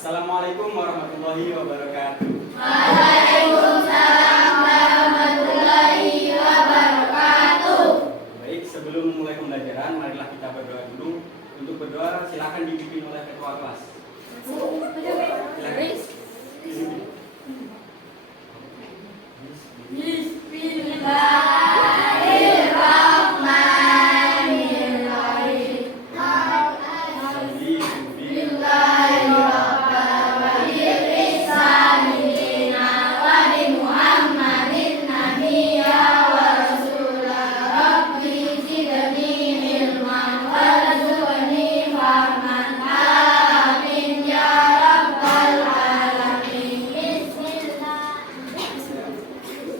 Assalamualaikum warahmatullahi wabarakatuh. Waalaikumsalam warahmatullahi wabarakatuh. Baik, sebelum memulai pembelajaran, marilah kita berdoa dulu. Untuk berdoa, silakan dipimpin oleh ketua kelas. Silakan. Bismillahirrahmanirrahim.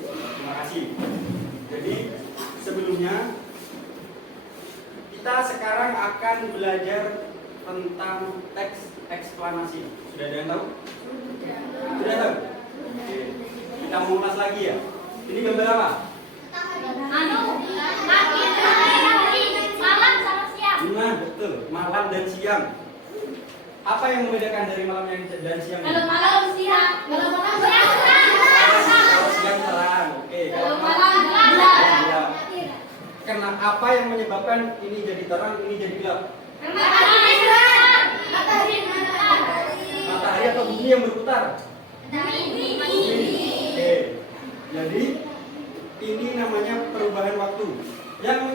Terima kasih. Jadi, sebelumnya kita sekarang akan belajar tentang teks eksplanasi. Sudah ada yang tahu? Sudah tahu? Oke. Kita mau ulas lagi ya. Ini gambar apa? Malam sama siang. Nah, betul. Malam dan siang. Apa yang membedakan dari malam dan siang? Kalau malam siang, kalau malam Kalau siang terang. Oke. Kalau malam gelap. Karena apa yang menyebabkan ini jadi terang, ini jadi gelap? Matahari atau bumi yang berputar? Oke. Jadi ini namanya perubahan waktu. Yang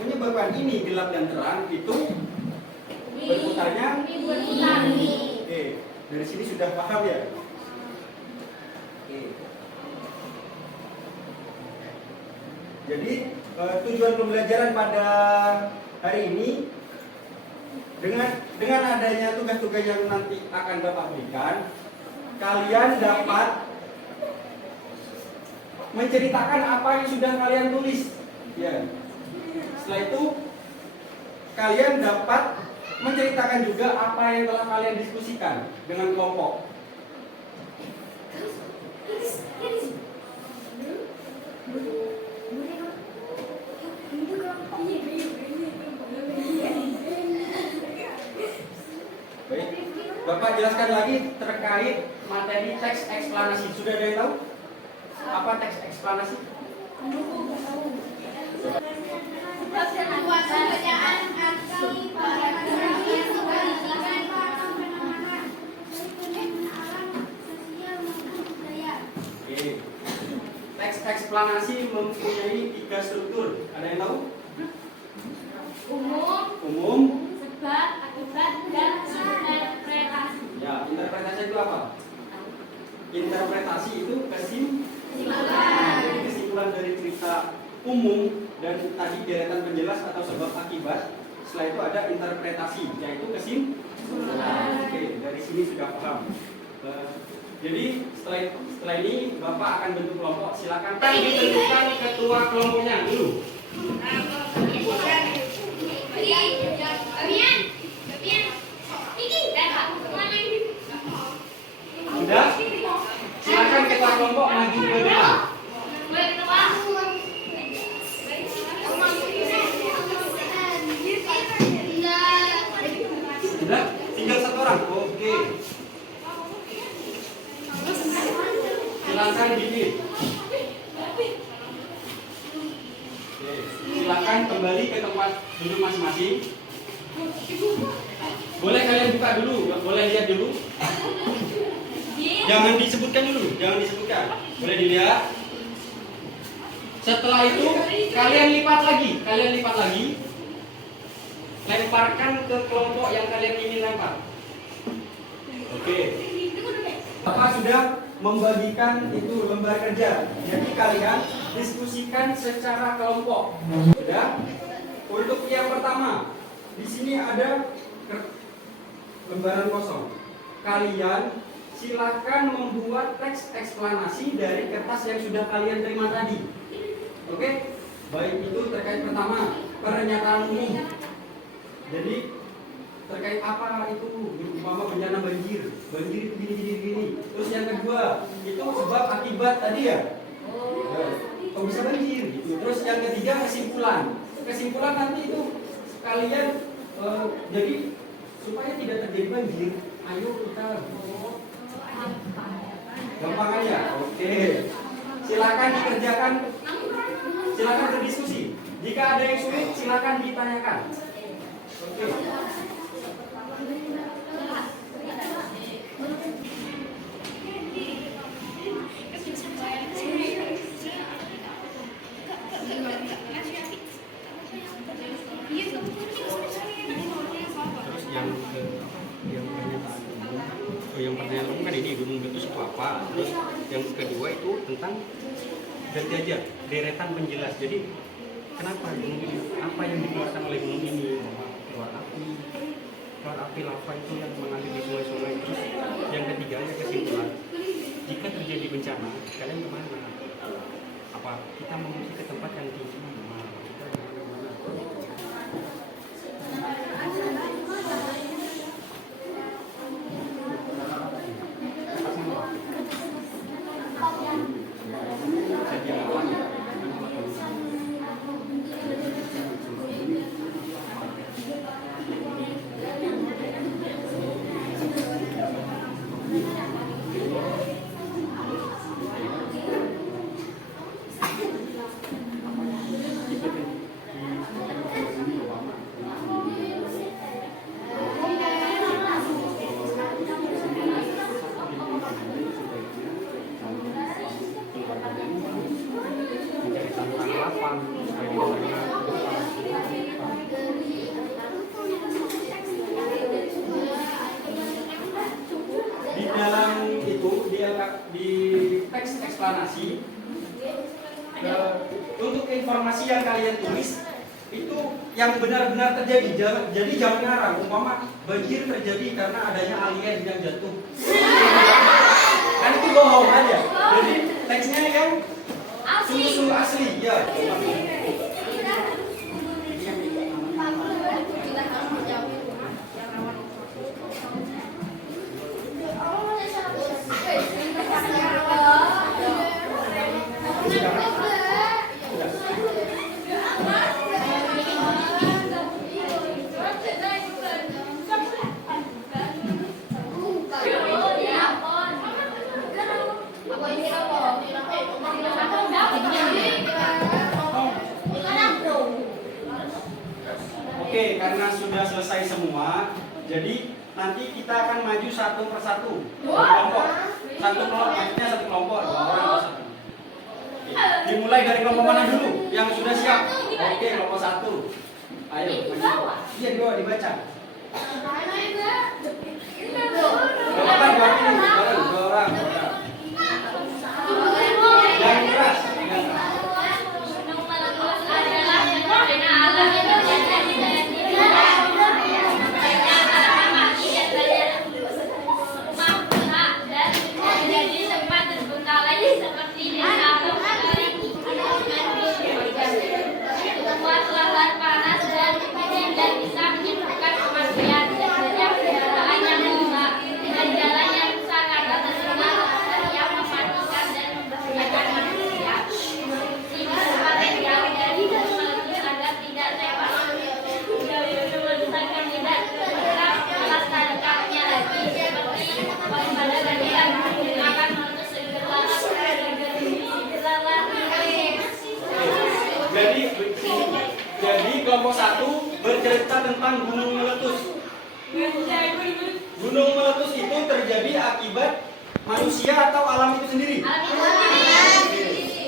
menyebabkan ini gelap dan terang itu berputarnya. Oke. Dari sini sudah paham ya? Oke. Jadi tujuan pembelajaran pada hari ini dengan adanya tugas-tugas yang nanti akan Bapak berikan, kalian dapat menceritakan apa yang sudah kalian tulis. Ya. Setelah itu kalian dapat menceritakan juga apa yang telah kalian diskusikan dengan kelompok. Baik, Bapak jelaskan lagi terkait materi teks eksplanasi. Sudah ada yang tahu apa teks eksplanasi? Oke. Teks eksplanasi mempunyai 3 struktur. Ada yang tahu? Umum. Sebab, akibat, dan interpretasi. Ya, interpretasi itu apa? Interpretasi itu kesimpulan. Jadi kesimpulan dari cerita umum dan tadi deretan penjelas atau sebab akibat. Setelah itu ada interpretasi, yaitu kesimpulan. Oke, dari sini sudah paham. Jadi setelah ini Bapak akan bentuk kelompok. Silakan ditentukan ketua kelompoknya dulu. Sudah? Silakan ketua kelompok maju ke depan. Sudah? Tinggal 1 orang. Oke. Silakan bikin. Oke. Silakan kembali ke tempat duduk masing-masing. Boleh kalian buka dulu, boleh lihat dulu. Jangan disebutkan dulu, jangan disebutkan. Boleh dilihat. Setelah itu kalian lipat lagi. Lemparkan ke kelompok yang kalian ingin lempar. Oke. Bapak sudah membagikan itu lembar kerja. Jadi kalian diskusikan secara kelompok. Sudah? Untuk yang pertama, di sini ada lembaran kosong. Kalian silakan membuat teks eksplanasi dari kertas yang sudah kalian terima tadi. Oke? Baik itu terkait pertama, pernyataan umum. Jadi terkait apa itu umpama bencana banjir itu gini. Terus yang kedua itu sebab akibat tadi ya. Kok bisa banjir gitu. Terus yang ketiga kesimpulan nanti itu kalian jadi supaya tidak tidak terjadi banjir, ayo kita gampang aja. Oke. Silakan dikerjakan. Silakan berdiskusi. Jika ada yang sulit, silakan ditanyakan. Oke. Terus yang pertanyaan umum kan ini gunung meletus itu apa? Terus yang kedua itu tentang ganti aja deretan penjelas. Jadi kenapa gunung ini? Apa yang dikeluarkan oleh gunung ini? Keluar api lava itu yang mengalir di sungai-sungai. Terus yang ketiganya kesimpulan, jika terjadi bencana, kalian kemana? Apa kita mengungsi ke tempat yang tinggi? Kita kemana? Di dalam itu di teks eksplanasi untuk informasi yang kalian tulis itu yang benar-benar terjadi. Jadi jangan ngarang. Umpama banjir terjadi karena adanya alien yang jatuh. Kan itu bohong aja. Jadi teksnya yang sungguh-sungguh asli. Ya. Oke, karena sudah selesai semua, jadi nanti kita akan maju satu persatu. Kelompok. Satu kelompok, maksudnya satu kelompok, 2 orang atau 1. Dimulai dari kelompok mana dulu? Yang sudah siap. Oke, kelompok 1. Ayo, maju. Iya, dibaca. Kelompok 2 ini, bareng, 2 orang. Yang keras. Jadi kelompok 1 bercerita tentang gunung meletus. Gunung meletus itu terjadi akibat manusia atau alam itu sendiri?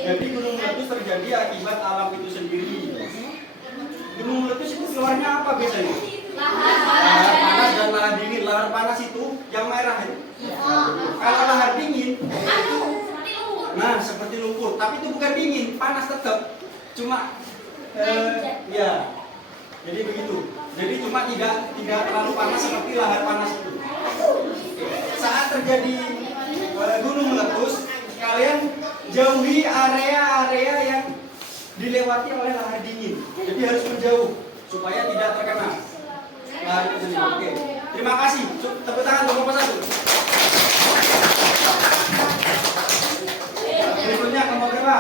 Jadi gunung meletus terjadi akibat alam itu sendiri. Gunung meletus itu keluarnya apa biasanya? Lahar panas dan lahar dingin. Lahar panas itu yang merah itu. Kalau lahar dingin itu, nah seperti lumpur, tapi itu bukan dingin, panas tetap. Cuma ya, jadi begitu. Jadi cuma tidak terlalu panas seperti lahar panas itu. Saat terjadi gunung meletus, kalian jauhi area-area yang dilewati oleh lahar dingin. Jadi harus menjauh supaya tidak terkena lahar itu sendiri. Oke, terima kasih. Tepuk tangan untuk kelompok 1. Berikutnya kelompok berapa?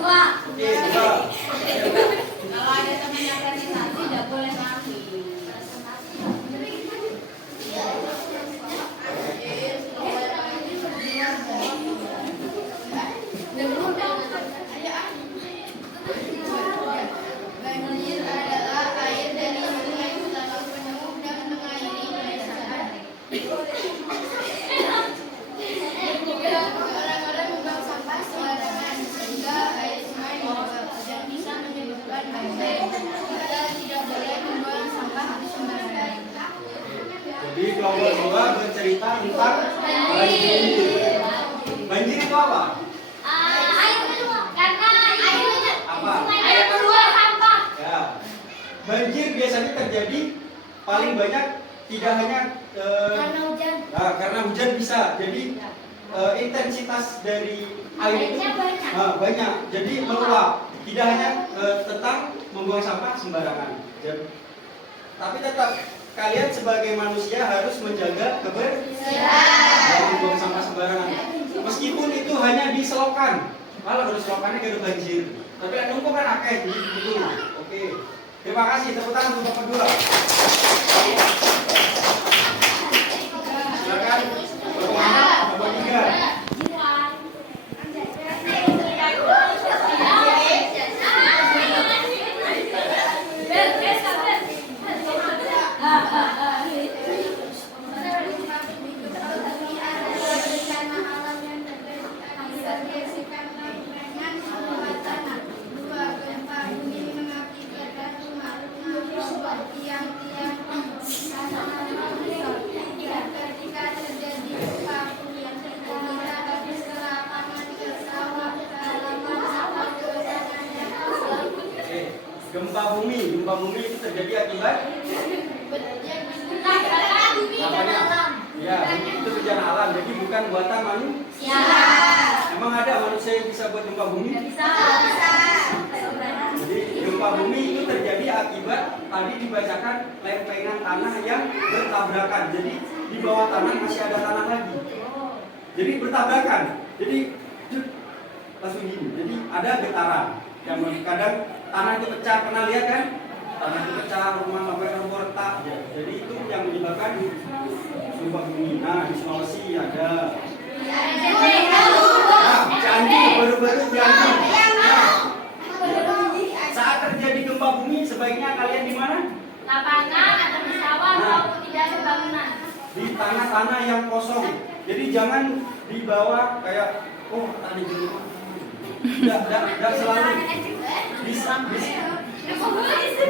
2. Oke, 2. Kalau ada teman yang presentasi tidak boleh nangis. Di kelompok 2 bercerita tentang banjir. Banjir itu apa? Apa? Air keluar sampah. Ya. Banjir biasanya terjadi paling banyak tidak hanya Karena hujan. karena hujan bisa. Jadi intensitas dari air itu Airnya banyak. banyak. Jadi meluap. Tidak hanya tentang membuang sampah sembarangan. Tapi tetap kalian sebagai manusia harus menjaga kebersihan. Jangan membuang sampah sembarangan. Meskipun itu hanya di selokan. Kalau dari selokannya kayak banjir. Tapi yang numpuk kan akeh jadi begitu. Oke. Terima kasih. Tepuk tangan untuk Bapak Dula. Silakan. Bapak 3. Gempa bumi itu terjadi akibat ya, itu bencana alam, jadi bukan buatan manusia. Emang ada manusia yang bisa buat gempa bumi? Jadi gempa bumi itu terjadi akibat tadi dibacakan lempengan tanah yang bertabrakan. Jadi di bawah tanah masih ada tanah lagi. Jadi bertabrakan. Jadi langsung gini. Jadi ada getaran. Yang kadang tanah itu pecah, pernah lihat kan? Tanah itu pecah, rumah sampai retak. Jadi itu yang menyebabkan gempa bumi. Nah, di Sulawesi ada. Nah, Cianjur baru-baru Cianjur. Nah, saat terjadi gempa bumi sebaiknya kalian di mana? Lapangan atau di sawah maupun tidak ada bangunan. Di tanah-tanah yang kosong. Jadi jangan dibawa kayak tadi gempa. Tidak selalu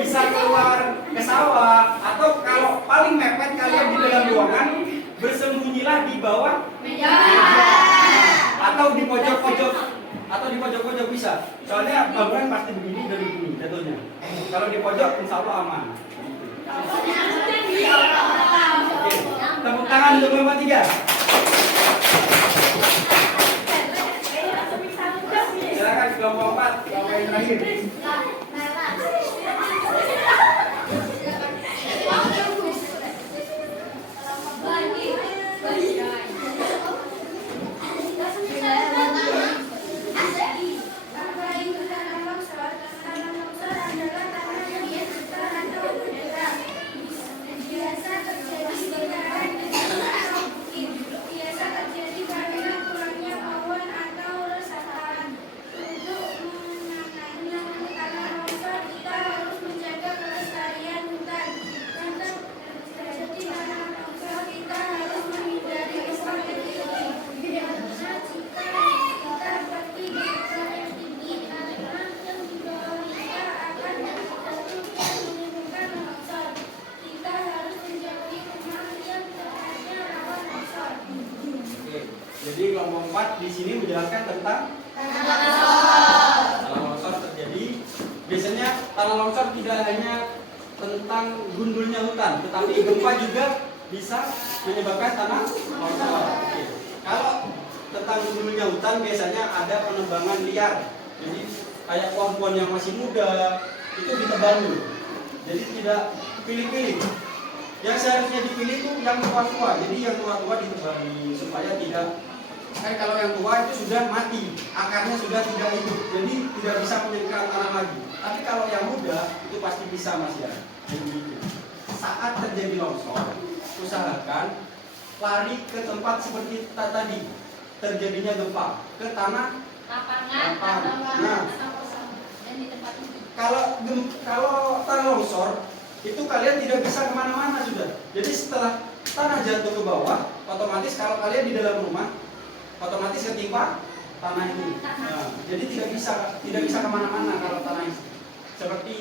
bisa keluar ke sawah, atau kalau paling mepet kalian di dalam ruangan bersembunyilah di bawah meja atau di pojok-pojok bisa. Soalnya bangunan pasti begini dari begini jatuhnya. Kalau di pojok insya Allah aman. Oke. Tepuk tangan untuk Bapak 3. Silakan kelompok 4, kelompok yang terakhir. Jadi kelompok 4 di sini menjelaskan tentang tanah longsor terjadi. Biasanya tanah longsor tidak hanya tentang gundulnya hutan, tetapi gempa juga bisa menyebabkan tanah longsor. Oke. Kalau tentang gundulnya hutan biasanya ada penebangan liar. Jadi kayak pohon-pohon yang masih muda itu ditebang dulu. Jadi tidak pilih-pilih. Yang seharusnya dipilih itu yang tua-tua. Jadi yang tua-tua ditebangi supaya tidak kalau yang tua itu sudah mati, akarnya sudah tidak hidup, jadi tidak bisa meningkat tanah lagi. Tapi kalau yang muda itu pasti bisa, Mas ya. Jadi, saat terjadi longsor, usahakan lari ke tempat seperti tadi terjadinya gempa, ke tanah lapangan. Nah, kalau tanah longsor itu kalian tidak bisa kemana-mana sudah. Jadi setelah tanah jatuh ke bawah, otomatis kalau kalian di dalam rumah otomatis ketimpa tanah itu. Nah, jadi tidak bisa kemana-mana kalau tanah itu. Seperti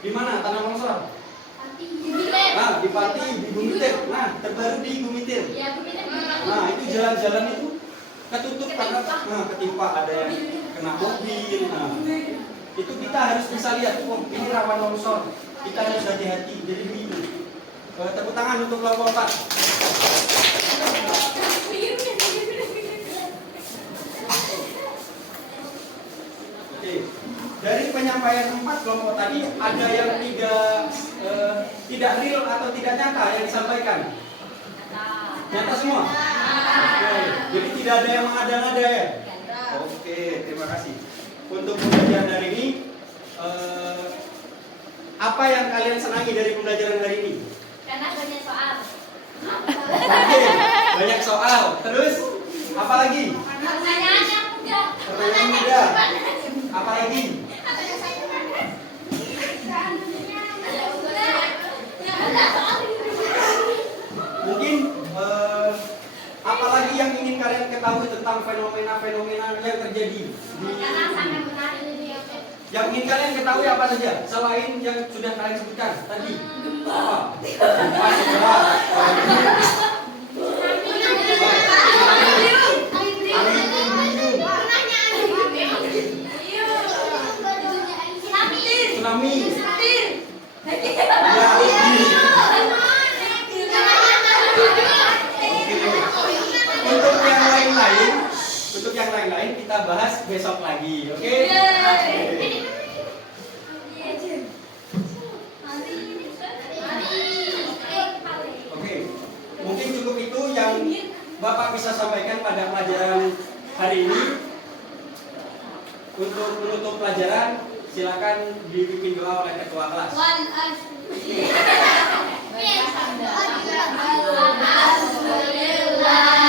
di mana tanah longsor? Nah, di Pati, di Gumitir. Nah, terbaru di Gumitir. Ya, Gumitir. Nah, itu jalan-jalan itu ketutup karena ketimpa, ada yang kena mobil. Nah, itu kita harus bisa lihat, oh ini rawan longsor. Kita harus hati-hati. Jadi begini. Tepuk tangan untuk kelompok 4. Oke. Dari penyampaian 4 kelompok tadi ada yang tidak real atau tidak nyata yang disampaikan. Nyata semua. Oke. Jadi tidak ada yang mengada-ngada ya. Oke, terima kasih. Untuk pembelajaran hari ini, apa yang kalian senangi dari pembelajaran hari ini? Karena banyak soal. Oke, banyak soal. Terus, apa lagi? Pertanyaan yang mudah. Pertanyaan mudah. Apa lagi? Mungkin apalagi yang ingin kalian ketahui tentang fenomena-fenomena yang terjadi Karena sangat menarik ini. yang ingin kalian ketahui apa saja selain yang sudah kalian sebutkan tadi? Apa? Gempa, tsunami. Ya, untuk yang lain-lain kita bahas besok lagi, oke? Oke, mungkin cukup itu yang Bapak bisa sampaikan pada pelajaran hari ini. Untuk menutup pelajaran, silakan dipimpin doa oleh ketua kelas. Alhamdulillah.